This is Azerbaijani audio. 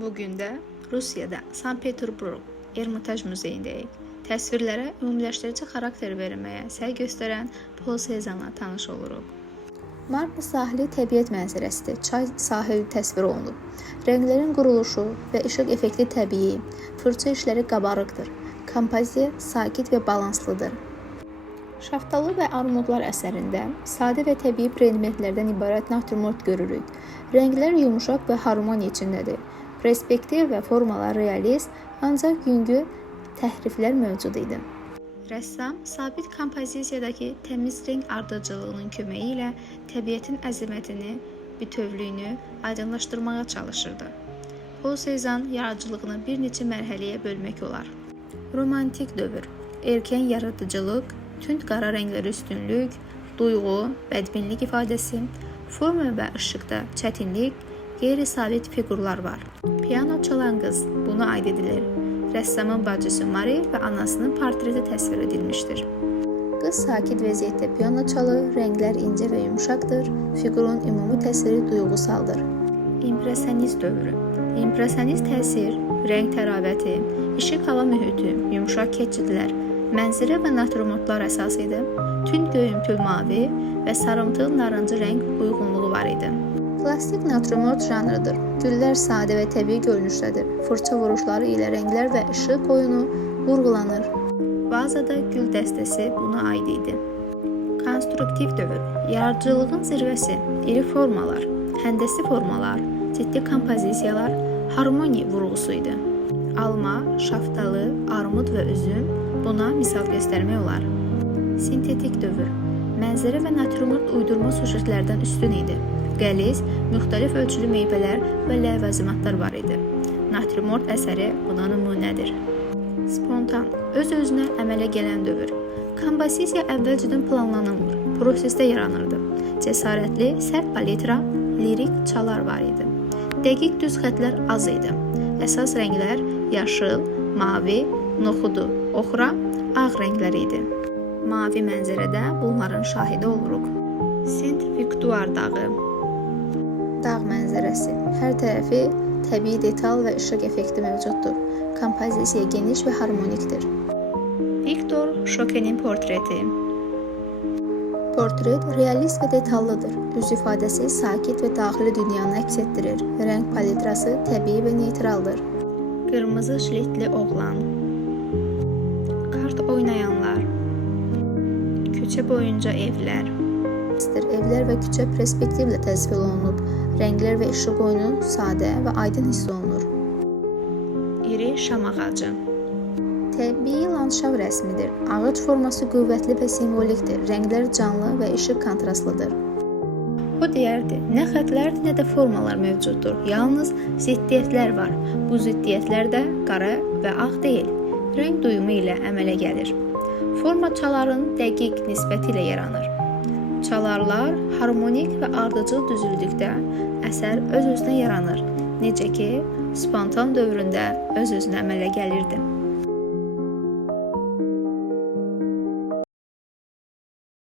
Bugün də Rusiyada Sankt-Peterburg Ermitaj muzeyindəyik. Təsvirlərə ümumiləşdirici xarakter verməyə səy göstərən Paul Cézanne'la tanış oluruq. Marmara sahili təbiət mənzərəsidir. Çay sahili təsvir olunub. Rənglərin quruluşu və işıq effekti təbii, fırça işləri qabarıqdır. Kompoziya sakit və balanslıdır. Şaftalı və armudlar əsərində sadə və təbii predmetlərdən ibarət natürmort görürük. Rənglər yumuşaq və harmoniya içindədir. Perspektiv və formalar realist, ancaq yüngül təhriflər mövcud idi. Rəssam sabit kompozisiyadakı təmiz rəng ardıcıllığının köməyi ilə təbiətin əzəmətini, bütövlüyünü aydınlaşdırmağa çalışırdı. Paul Cézanne yaradıcılığını bir neçə mərhələyə bölmək olar. Romantik dövr, erkən yaradıcılıq, tünd qara rənglərə üstünlük, duyğu, bədbinlik ifadəsi, forma və işıqda çətinlik, qeyri-sabit fiqurlar var. Piano çalan qız, buna aid edilir. Rəssamın bacısı Marie və anasının portreti təsvir edilmişdir. Qız sakit vəziyyətdə piano çalır, rənglər incə və yumşaqdır, fiqurun ümumi təsviri duyğusaldır. İmpressionist dövrü. İmpressionist təsir, rəng təravəti, işıq hava mühiti, yumşaq keçidlər, mənzərə və natürmortlar əsas idi. Tünd göyümtül mavi və sarımtıl narıncı rəng uyğunluğu var idi. Plastik natürmort janrıdır. Güllər sadə və təbii görünüşdədir. Fırça vuruşları ilə rənglər və işıq oyunu vurğulanır. Vazada gül dəstəsi buna aid idi. Konstruktiv dövr, yaradıcılığın zirvəsi, iri formalar, həndəsi formalar, ciddi kompozisiyalar, harmoniya vurğusu idi. Alma, şaftalı, armud və üzüm buna misal göstərmək olar. Sintetik dövr, mənzərə və natürmort uydurma sujetlərdən üstün idi. Qəliz, müxtəlif ölçülü meyvələr və ləvazimatlar var idi. Natürmort əsəri buna nümunədir. Spontan, öz-özünə əmələ gələn dövr. Kompozisiya əvvəlcədən planlanılmır, prosesdə yaranırdı. Cəsarətli, sərt palitra, lirik çalar var idi. Dəqiq düz xətlər az idi. Əsas rənglər yaşıl, mavi, noxudu, oxra, ağ rənglər idi. Mavi mənzərədə bunların şahidi oluruq. Saint-Victoire dağı. Dağ mənzərəsi. Hər tərəfi təbii detal və işıq effekti mövcuddur. Kompozisiya geniş və harmonikdir. Viktor Şokenin portreti. Portret realist və detallıdır. Üz ifadəsi sakit və daxili dünyanı əks etdirir. Rəng palitrası təbii və neytraldır. Qırmızı şilitli oğlan. Kart oynayanlar. Küçə boyunca evlər. Evlər və küçə perspektivlə təsvir olunub. Rənglər və işıq oyunu sadə və aydın hiss olunur. İri şam ağacı. Təbii landşaf rəsmidir. Ağac forması qüvvətli və simvolikdir. Rənglər canlı və işıq kontrastlıdır. O deyərdi, nə xətlərdir, nə də formalar mövcuddur. Yalnız ziddiyyətlər var. Bu ziddiyyətlər də qara və ağ deyil. Rəng duyumu ilə əmələ gəlir. Forma çaların dəqiq nisbəti ilə yaranır. Çalarlar harmonik və ardıcıl düzüldükdə əsər öz-özünə yaranır. Necə ki, spontan dövründə öz-özünə əmələ gəlirdi.